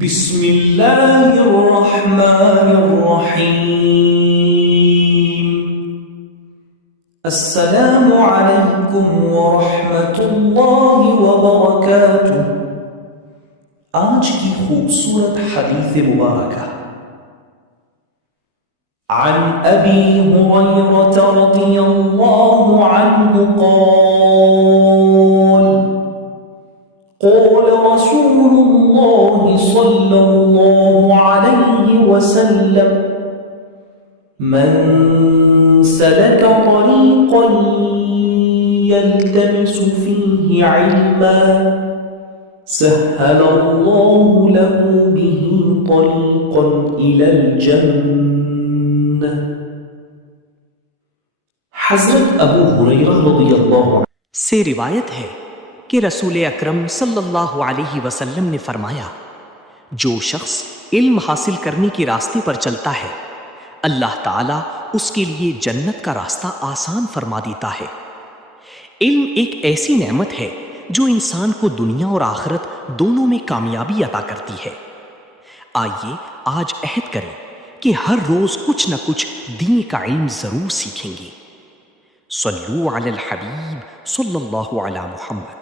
بسم اللہ الرحمن الرحیم السلام علیکم ورحمۃ اللہ وبرکاتہ۔ آج کی خوبصورت حدیث مبارکہ عن ابی ہریرہ رضی اللہ عنہ قال رسول الله صلى الله عليه وسلم من سلك طريقا يلتمس فيه علما سهل الله له به طريقا إلى الجنة۔ حضرت ابو ہریرہ رضی اللہ عنہ سے روایت ہے کہ رسول اکرم صلی اللہ علیہ وسلم نے فرمایا، جو شخص علم حاصل کرنے کے راستے پر چلتا ہے اللہ تعالیٰ اس کے لیے جنت کا راستہ آسان فرما دیتا ہے۔ علم ایک ایسی نعمت ہے جو انسان کو دنیا اور آخرت دونوں میں کامیابی عطا کرتی ہے۔ آئیے آج عہد کریں کہ ہر روز کچھ نہ کچھ دین کا علم ضرور سیکھیں گے۔ صلو علی الحبیب صلی اللہ علی محمد۔